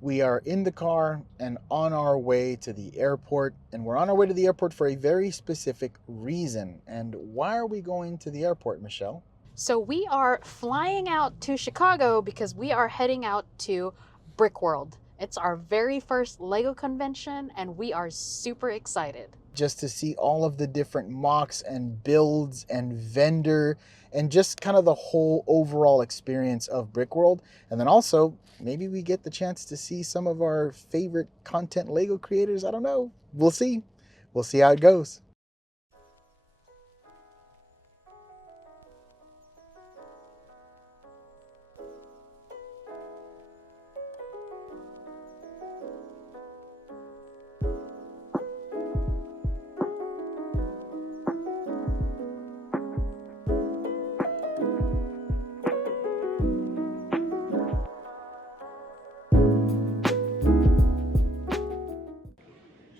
We are in the car and on our way to the airport, and we're on our way to the airport for a very specific reason. And why are we going to the airport, Michelle? So we are flying out to Chicago because we are heading out to Brickworld. It's our very first Lego convention and we are super excited. Just to see all of the different mocks and builds and vendor and just kind of the whole overall experience of Brickworld. And then also, maybe we get the chance to see some of our favorite content Lego creators. I don't know. We'll see. We'll see how it goes.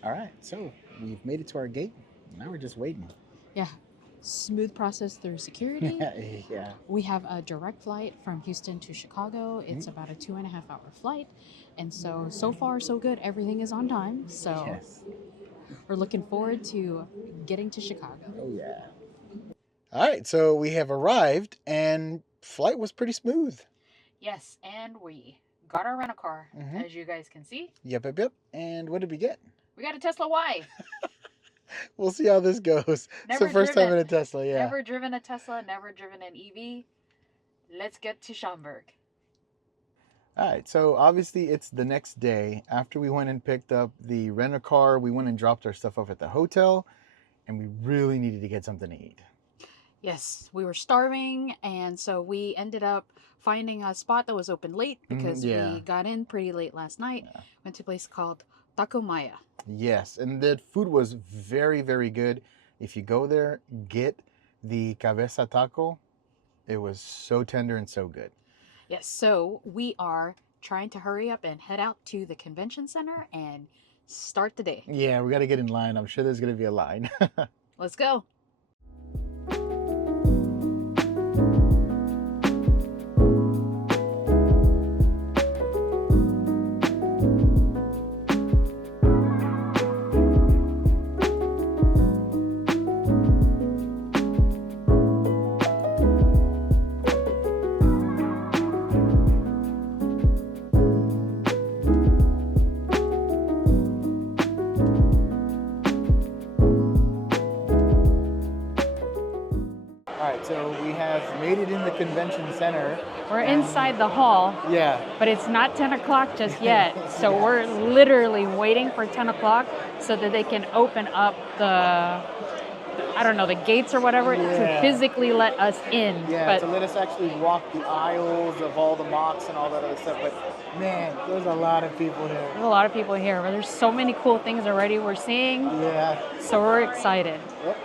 All right, so we've made it to our gate. Now we're just waiting. Yeah, smooth process through security. Yeah. We have a direct flight from Houston to Chicago. It's about a 2.5-hour flight. And so far so good. Everything is on time. So Yes. we're looking forward to getting to Chicago. Oh, yeah. All right, so we have arrived and flight was pretty smooth. Yes, and we got our rental car, Mhm. as you guys can see. Yep. And what did we get? We got a Tesla Y. We'll see how this goes. It's Never the first time in driven. a Tesla, yeah. Never driven a Tesla, never driven an EV. Let's get to Schaumburg. All right, so obviously it's the next day. After we went and picked up the rental car, we went and dropped our stuff off at the hotel, and we really needed to get something to eat. Yes, we were starving, and so we ended up finding a spot that was open late because yeah. we got in pretty late last night. Yeah. Went to a place called Taco Maya. Yes, and the food was very, very good. If you go there, get the cabeza taco. It was so tender and so good. Yes, so we are trying to hurry up and head out to the convention center and start the day. Yeah, we got to get in line. I'm sure there's going to be a line. Let's go. All right, so we have made it in the convention center. We're inside the hall, Yeah, but it's not 10 o'clock just yet. So we're literally waiting for 10 o'clock so that they can open up the gates or whatever to Yeah. physically let us in. yeah, But to let us actually walk the aisles of all the mocks and all that other stuff. But man, there's a lot of people here. there's a lot of people here, but there's so many cool things already we're seeing. Yeah. So we're excited. Yep.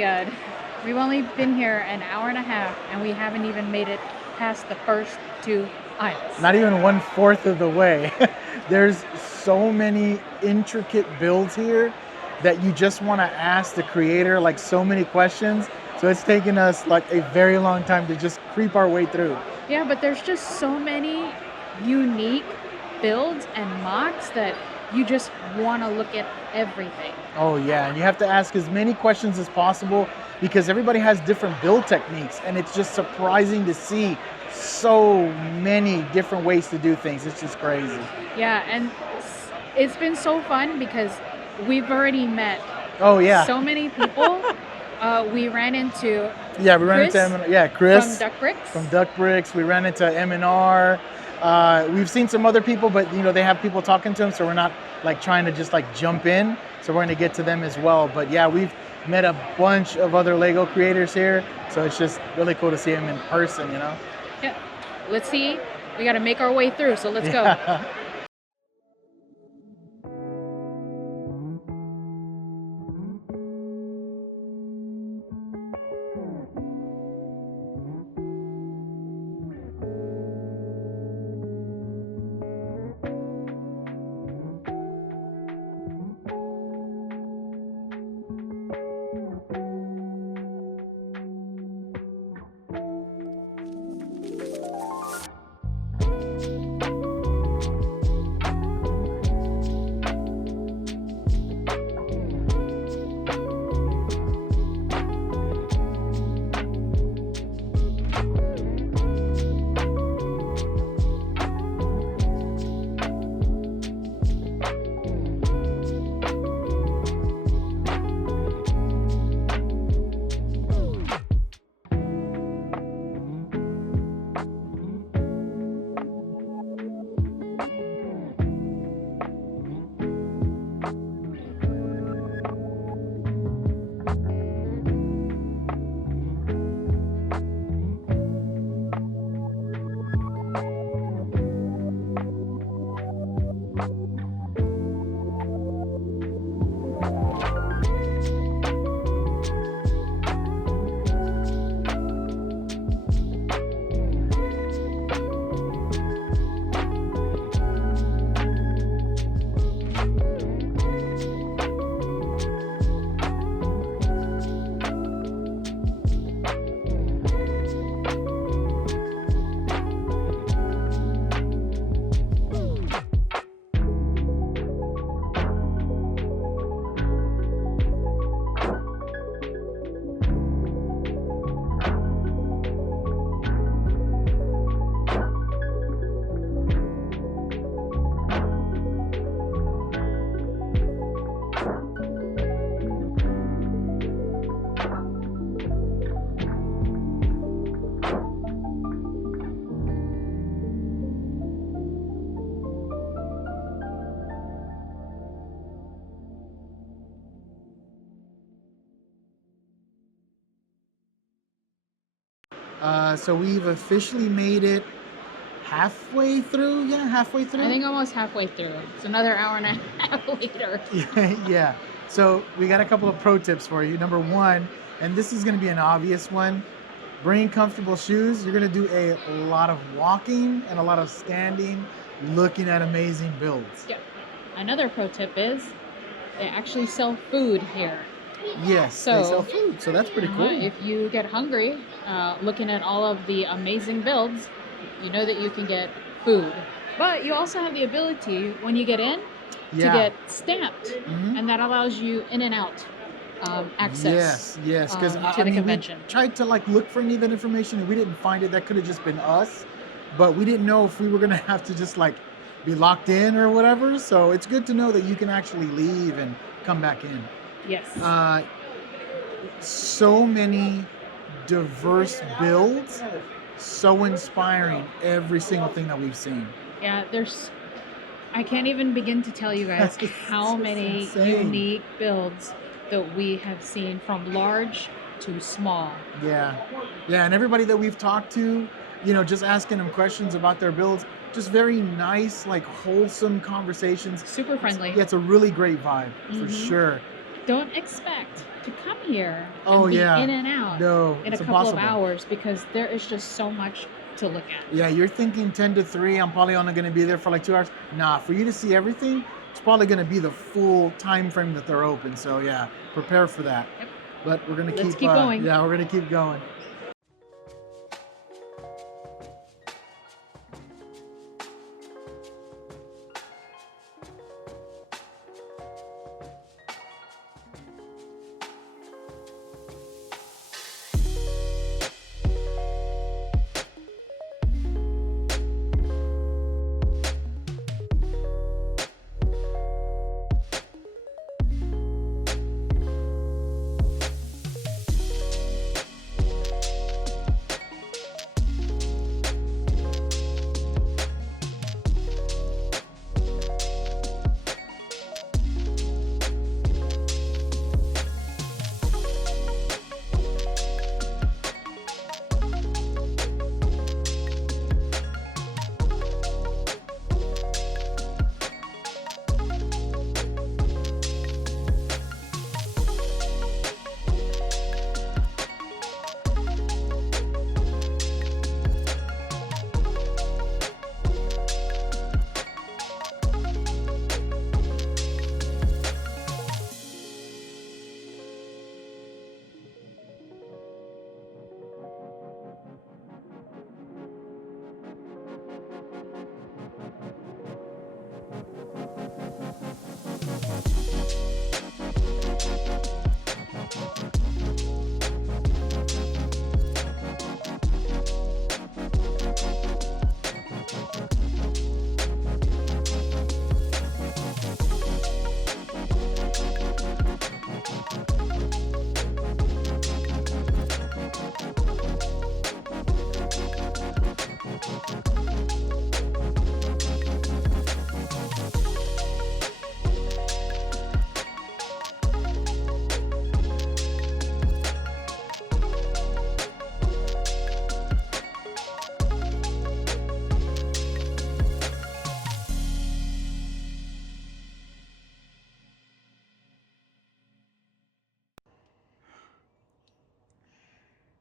God. We've only been here an hour and a half, and we haven't even made it past the first 2 aisles. Not even 1/4 of the way. There's so many intricate builds here that you just want to ask the creator like so many questions. So it's taken us like a very long time to just creep our way through. Yeah, but there's just so many unique builds and mocks that you just want to look at everything. Oh yeah, and you have to ask as many questions as possible because everybody has different build techniques, and it's just surprising to see so many different ways to do things. It's just crazy. Yeah, and it's been so fun because we've already met Oh yeah. so many people. We ran into Yeah, we ran Chris into Chris from Duck Bricks. from Duck Bricks. We ran into M&R. We've seen some other people, but they have people talking to them, so we're not like trying to just like jump in. So we're going to get to them as well. But yeah, we've met a bunch of other Lego creators here, so it's just really cool to see them in person. Yeah. Let's see. We got to make our way through, so let's go. Yeah. So we've officially made it halfway through. Yeah, halfway through. I think almost halfway through. It's another hour and a half later. Yeah. So we got a couple of pro tips for you. Number one, and this is going to be an obvious one, bring comfortable shoes. You're going to do a lot of walking and a lot of standing, looking at amazing builds. Yeah. Another pro tip is they actually sell food here. Yes, they sell food, so that's pretty cool. If you get hungry, looking at all of the amazing builds, you know that you can get food. But you also have the ability, when you get in, to get stamped, and that allows you in and out access. Yes, because to the convention. We tried to like look for any of that information, and we didn't find it. That could have just been us, but we didn't know if we were gonna have to just like be locked in or whatever. So it's good to know that you can actually leave and come back in. Yes. So many diverse builds, so inspiring, every single thing that we've seen. Yeah, I can't even begin to tell you guys how many unique builds that we have seen from large to small. Yeah, and everybody that we've talked to, just asking them questions about their builds, just very nice, like wholesome conversations. Super friendly. Yeah, it's a really great vibe for sure. don't expect to come here Oh, and be yeah. in and out No, in a it's couple of impossible. hours because there is just so much to look at. Yeah, you're thinking 10 to 3, I'm probably only going to be there for like 2 hours. Nah, for you to see everything, it's probably going to be the full time frame that they're open. So yeah, prepare for that. Yep. But we're going to Let's keep going. Yeah, we're going to keep going.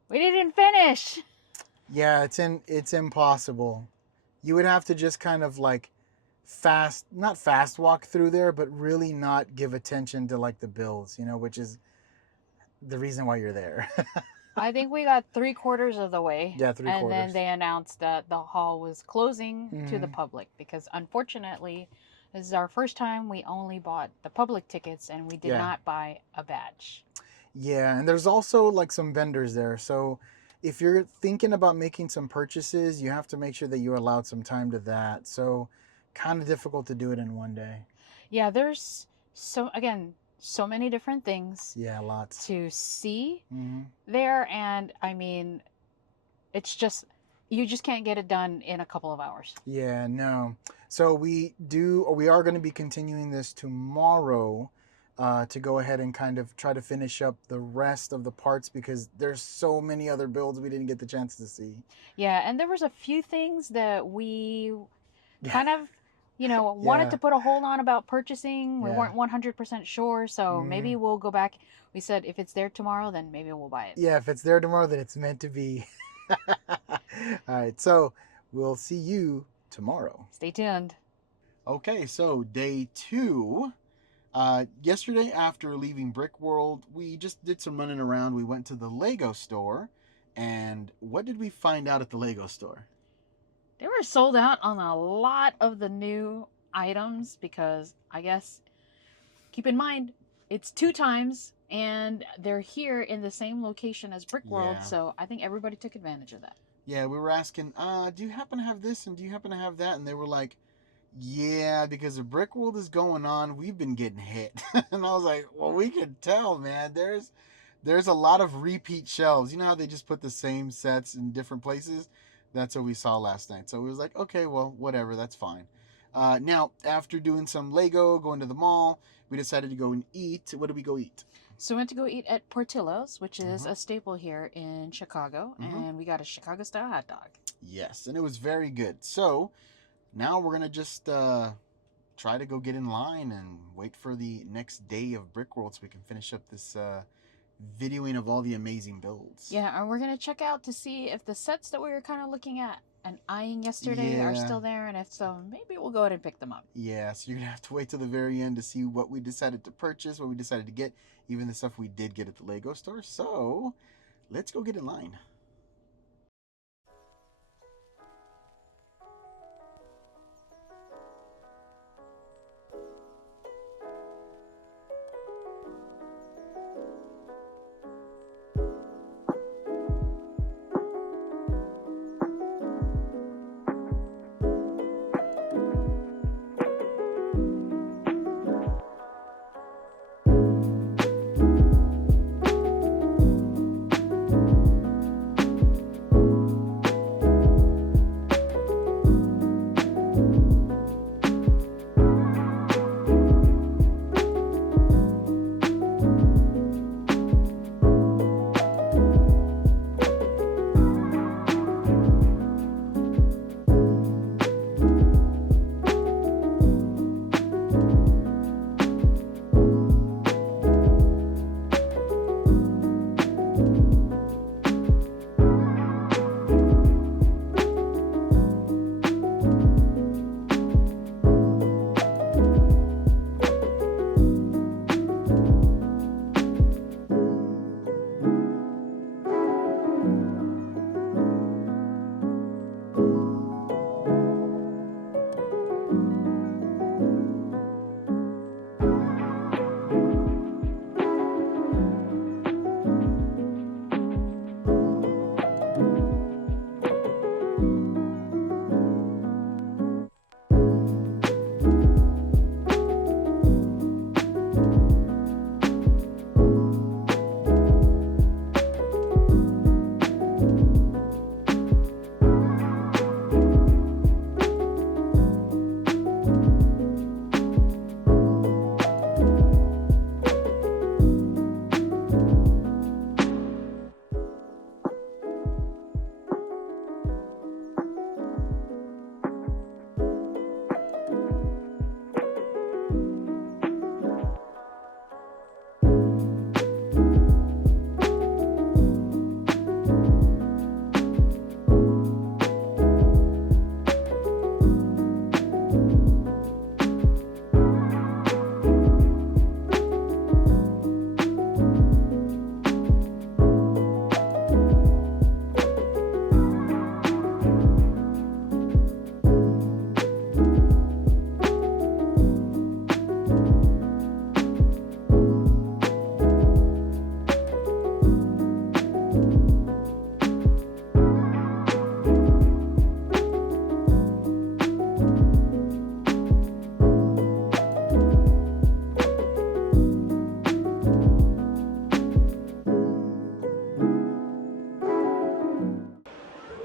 We didn't finish. Yeah, it's impossible. You would have to just kind of like not fast walk through there, but really not give attention to like the builds, which is the reason why you're there. I think we got 3/4 of the way. Yeah, 3/4. And then they announced that the hall was closing to the Mhm. public because unfortunately, this is our first time we only bought the public tickets and we did Yeah. not buy a badge. Yeah, and there's also like some vendors there. So if you're thinking about making some purchases, you have to make sure that you allowed some time to that. So kind of difficult to do it in one day. Yeah, there's so many different things Yeah, lots. to see Hmm. there, and I mean, it's just you just can't get it done in a couple of hours. Yeah, no. So we are going to be continuing this tomorrow to go ahead and kind of try to finish up the rest of the parts because there's so many other builds we didn't get the chance to see. Yeah, and there was a few things that we kind of, wanted Yeah. to put a hold on about purchasing. We Yeah. weren't 100% sure, so maybe Mhm. we'll go back. We said if it's there tomorrow, then maybe we'll buy it. Yeah, if it's there tomorrow, then it's meant to be. All right, so we'll see you tomorrow. Stay tuned. Okay, so day 2. Yesterday, after leaving Brick World, we just did some running around. We went to the Lego store, and what did we find out at the Lego store? They were sold out on a lot of the new items because I guess, keep in mind, it's 2 times and they're here in the same location as Brick World, Yeah. so I think everybody took advantage of that. Yeah, we were asking, do you happen to have this and do you happen to have that? And they were like, yeah, because the Brick World is going on, we've been getting hit. And I was like, well, we could tell, man. There's a lot of repeat shelves. You know how they just put the same sets in different places? That's what we saw last night. So it was like, okay, well, whatever, that's fine. Now, after doing some Lego, going to the mall, we decided to go and eat. What did we go eat? So we went to go eat at Portillo's, which is Mhm. a staple here in Chicago, Mhm. and we got a Chicago style hot dog. Yes, and it was very good. So now we're going to just try to go get in line and wait for the next day of Brickworld so we can finish up this videoing of all the amazing builds. Yeah, and we're going to check out to see if the sets that we were kind of looking at and eyeing yesterday are still there, and if so, maybe we'll go ahead and pick them up. Yeah, so you're going to have to wait till the very end to see what we decided to purchase, what we decided to get, even the stuff we did get at the Lego store. So let's go get in line.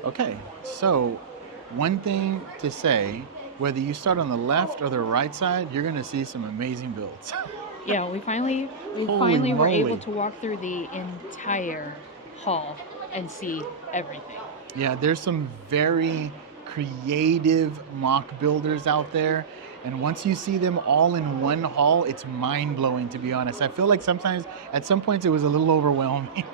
Okay, so one thing to say, whether you start on the left or the right side, you're going to see some amazing builds. Yeah, we finally were able to walk through the entire hall and see everything. Yeah, there's some very creative mock builders out there, and once you see them all in one hall, it's mind-blowing, to be honest. I feel like sometimes at some points it was a little overwhelming.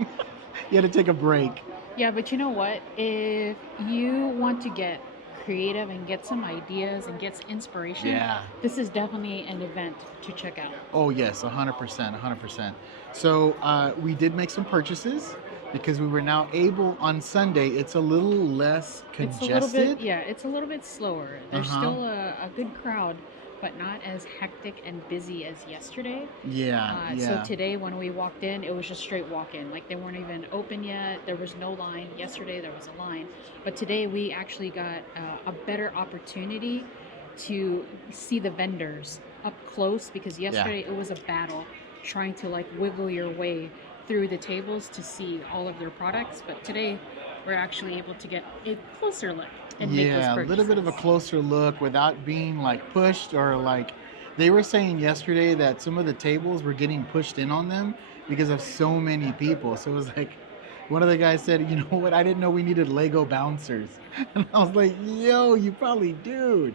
You had to take a break. Yeah, but you know what? If you want to get creative and get some ideas and get some inspiration, this is definitely an event to check out. Oh yes, 100%, 100%. So we did make some purchases because we were now able on Sunday. It's a little less congested. It's a little bit slower. There's still a good crowd, but not as hectic and busy as yesterday. So today when we walked in, it was just straight walk-in. Like, they weren't even open yet. There was no line. Yesterday there was a line. But today we actually got a better opportunity to see the vendors up close, because yesterday it was a battle trying to like wiggle your way through the tables to see all of their products. But today we're actually able to get a closer look. Yeah, a little bit of a closer look without being like pushed, or like they were saying yesterday that some of the tables were getting pushed in on them because of so many people. So it was like, one of the guys said, you know what, I didn't know we needed Lego bouncers. And I was like, yo, you probably do.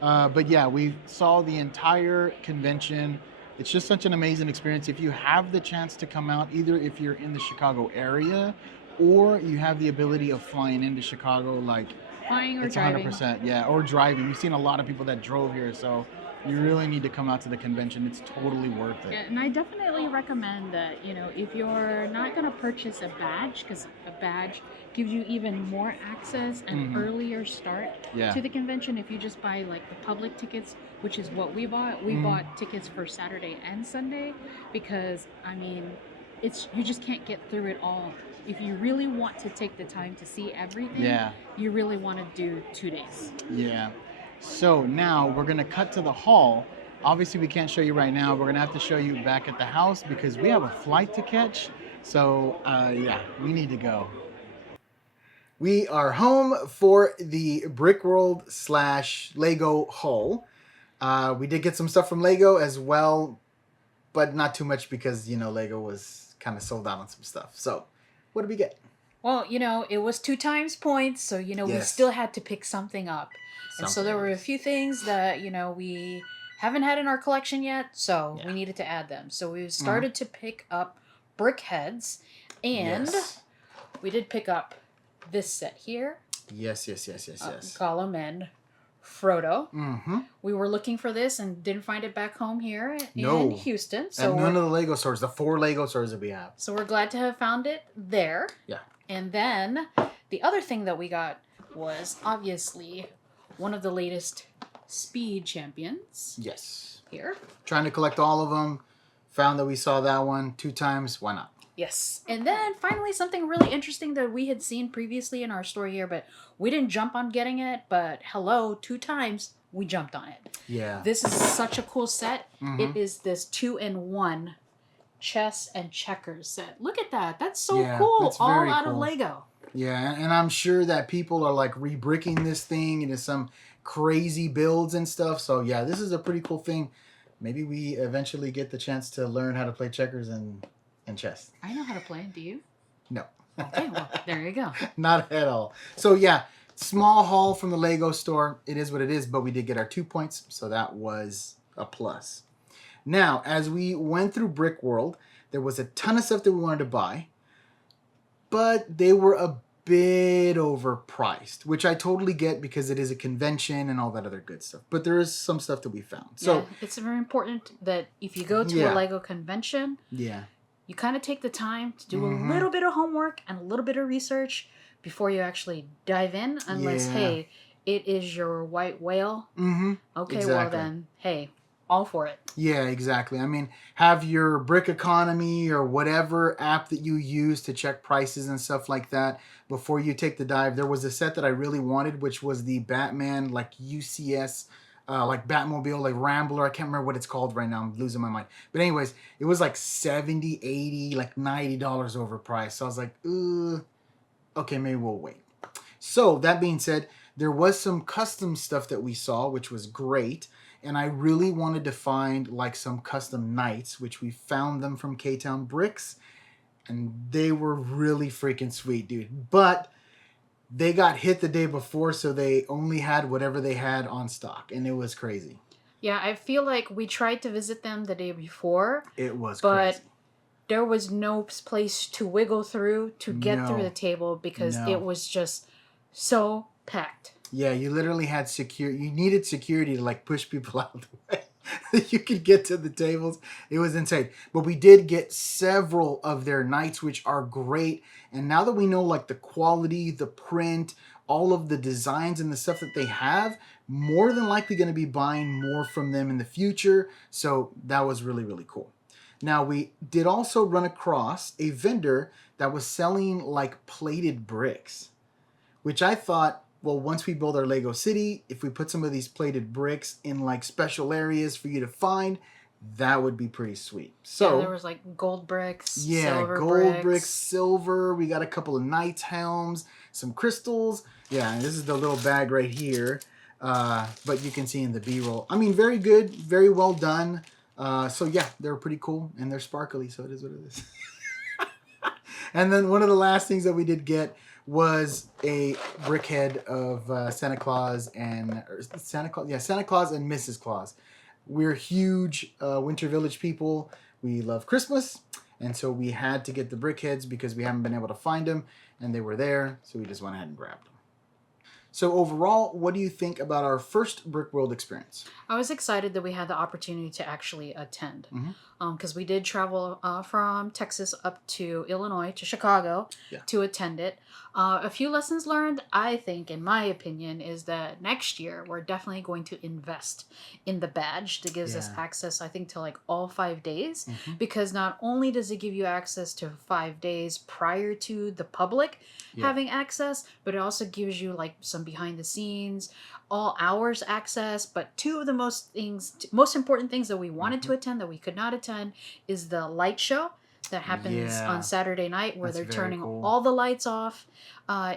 But yeah, we saw the entire convention. It's just such an amazing experience. If you have the chance to come out, either if you're in the Chicago area or you have the ability of flying into Chicago, like Flying or it's driving. 100%, yeah, or driving. We've seen a lot of people that drove here, so you really need to come out to the convention. It's totally worth it. Yeah, and I definitely recommend that, if you're not going to purchase a badge, because a badge gives you even more access and earlier start Yeah. to the convention. If you just buy like the public tickets, which is what we bought, we bought tickets for Saturday and Sunday because, I mean, you just can't get through it all. If you really want to take the time to see everything, Yeah. you really want to do 2 days. Yeah. So now we're gonna cut to the hall. Obviously, we can't show you right now. We're gonna have to show you back at the house because we have a flight to catch. So yeah, we need to go. We are home for the Brickworld / Lego haul. We did get some stuff from Lego as well, but not too much because Lego was kind of sold out on some stuff. So, what did we get? Well, it was 2 times points, so we Yes. still had to pick something up. And so there were a few things that, we haven't had in our collection yet, so we needed to add them. So we started to pick up brick heads, and Yes. we did pick up this set here. Yes. Gollum and Frodo. Mm-hmm. We were looking for this and didn't find it back home here in No. Houston. So At none of the Lego stores, the 4 Lego stores that we have. So we're glad to have found it there. Yeah. And then the other thing that we got was obviously one of the latest Speed Champions. Yes. Here. Trying to collect all of them. Found that we saw that one 2 times. Why not? Yes. And then finally something really interesting that we had seen previously in our store here, but we didn't jump on getting it. But hello, 2 times we jumped on it. Yeah. This is such a cool set. Mm-hmm. It is this 2-in-1 chess and checkers set. Look at that. That's so Yeah, cool. that's All very out of cool. Lego. Yeah, and I'm sure that people are like rebricking this thing into some crazy builds and stuff. So yeah, this is a pretty cool thing. Maybe we eventually get the chance to learn how to play checkers and chess. I know how to play. Do you? No. Okay, well, there you go. Not at all. So yeah, small haul from the Lego store. It is what it is, but we did get our 2 points, so that was a plus. Now, as we went through Brickworld, there was a ton of stuff that we wanted to buy, but they were a bit overpriced, which I totally get because it is a convention and all that other good stuff. But there is some stuff that we found. So it's very important that if you go to Yeah. a Lego convention, yeah, you kind of take the time to do Mhm. a little bit of homework and a little bit of research before you actually dive in, unless, Yeah. hey, it is your white whale. mm-hmm. Okay, Exactly. well then, hey, all for it. Yeah, exactly. I mean, have your Brick Economy or whatever app that you use to check prices and stuff like that before you take the dive. There was a set that I really wanted, which was the Batman, like UCS, like Batmobile, like Rambler. I can't remember what it's called right now. I'm losing my mind. But anyways, it was like $70, $80, like $90 overpriced. So I was like, okay, maybe we'll wait. So that being said, there was some custom stuff that we saw, which was great. And I really wanted to find like some custom knights, which we found them from K-Town Bricks. And they were really freaking sweet, dude. But they got hit the day before, so they only had whatever they had on stock. And it was crazy. Yeah, I feel like we tried to visit them the day before, It was but crazy. there was no place to wiggle through to get No. through the table because No. it was just so packed. Yeah, you literally had security. You needed security to like push people out the way. You could get to the tables. It was insane. But we did get several of their knights, which are great. And now that we know like the quality, the print, all of the designs and the stuff that they have, more than likely going to be buying more from them in the future. So that was really, really cool. Now we did also run across a vendor that was selling like plated bricks, which I thought, well, once we build our Lego city, if we put some of these plated bricks in like special areas for you to find, that would be pretty sweet. So yeah, there was like gold bricks, yeah, silver gold bricks, silver. We got a couple of knights helms, some crystals. Yeah, and this is the little bag right here. But you can see in the B-roll. I mean, very good, very well done. So yeah, they're pretty cool and they're sparkly. So it is what it is. And then one of the last things that we did get was a brickhead of Santa Claus and Santa Claus and Mrs. Claus. We're huge Winter Village people. We love Christmas, and so we had to get the brickheads because we haven't been able to find them, and they were there, so we just went ahead and grabbed them. So overall, what do you think about our first Brick World experience? I was excited that we had the opportunity to actually attend, Mm-hmm. Because we did travel from Texas up to Illinois, to Chicago, to attend it. A few lessons learned, I think, in my opinion, is that next year we're definitely going to invest in the badge that gives us access, I think, to like all 5 days. Because not only does it give you access to 5 days prior to the public having access, but it also gives you like some behind the scenes, all hours access. But two of the most important things that we wanted to attend that we could not attend is the light show that happens on Saturday night, where they're turning all the lights off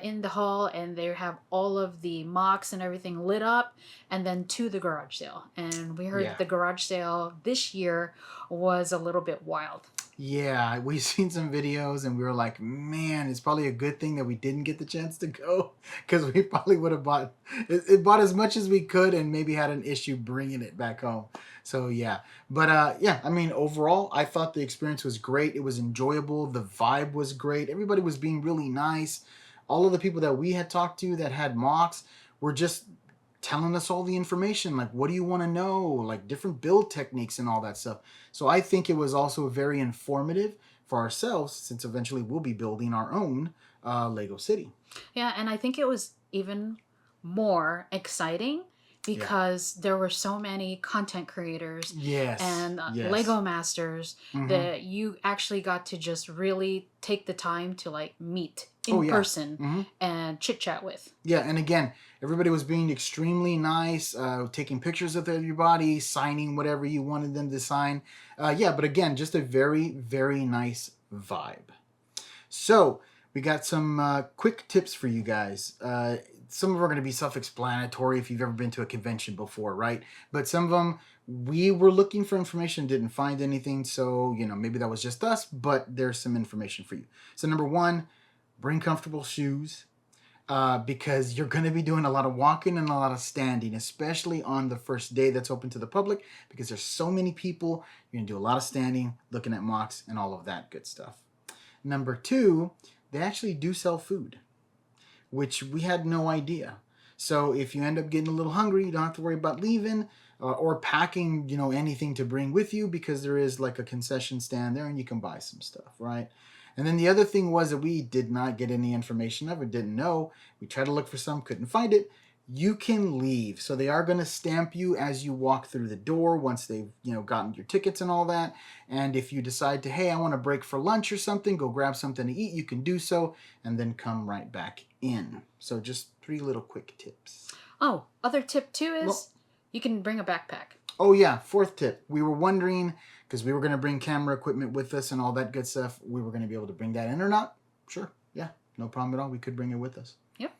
in the hall, and they have all of the mocks and everything lit up, and then to the garage sale. And we heard that the garage sale this year was a little bit wild. Yeah, we've seen some videos and we were like, man, it's probably a good thing that we didn't get the chance to go, because we probably would have bought as much as we could and maybe had an issue bringing it back home. So yeah, but I mean, overall, I thought the experience was great. It was enjoyable. The vibe was great. Everybody was being really nice. All of the people that we had talked to that had mocks were just telling us all the information, like, what do you want to know, like different build techniques and all that stuff. So I think it was also very informative for ourselves, since eventually we'll be building our own Lego City. Yeah, and I think it was even more exciting because there were so many content creators and Lego masters that you actually got to just really take the time to like meet in person and chit chat with. Yeah, and again, everybody was being extremely nice, taking pictures of everybody, signing whatever you wanted them to sign. But again, just a very, very nice vibe. So we got some quick tips for you guys. Some of them are going to be self-explanatory if you've ever been to a convention before, right? But some of them, we were looking for information, didn't find anything. So, maybe that was just us, but there's some information for you. So number one, bring comfortable shoes. Because you're going to be doing a lot of walking and a lot of standing, especially on the first day that's open to the public, because there's so many people. You're going to do a lot of standing, looking at mocks, and all of that good stuff. Number two, they actually do sell food, which we had no idea. So if you end up getting a little hungry, you don't have to worry about leaving or packing, anything to bring with you, because there is like a concession stand there and you can buy some stuff, right? And then the other thing was that we did not get any information of it, didn't know. We tried to look for some, couldn't find it. You can leave. So they are going to stamp you as you walk through the door once they've, gotten your tickets and all that. And if you decide to, hey, I want to break for lunch or something, go grab something to eat, you can do so and then come right back in. So just 3 little quick tips. Oh, other tip too is you can bring a backpack. Oh yeah, 4th tip. We were wondering, because we were going to bring camera equipment with us and all that good stuff, we were going to be able to bring that in or not. Sure, yeah, no problem at all. We could bring it with us. Yep.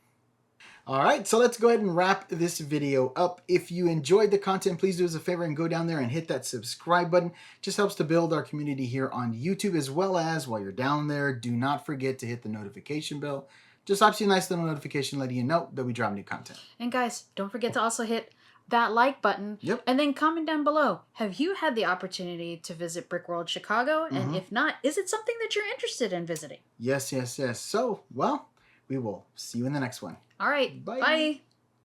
All right, so let's go ahead and wrap this video up. If you enjoyed the content, please do us a favor and go down there and hit that subscribe button. It just helps to build our community here on YouTube, as well as while you're down there, do not forget to hit the notification bell. Just obviously a nice little notification letting you know that we drop new content. And guys, don't forget to also hit that like button. Yep. And then comment down below. Have you had the opportunity to visit Brick World Chicago? And if not, is it something that you're interested in visiting? Yes. So, well, we will see you in the next one. All right. Bye. Bye.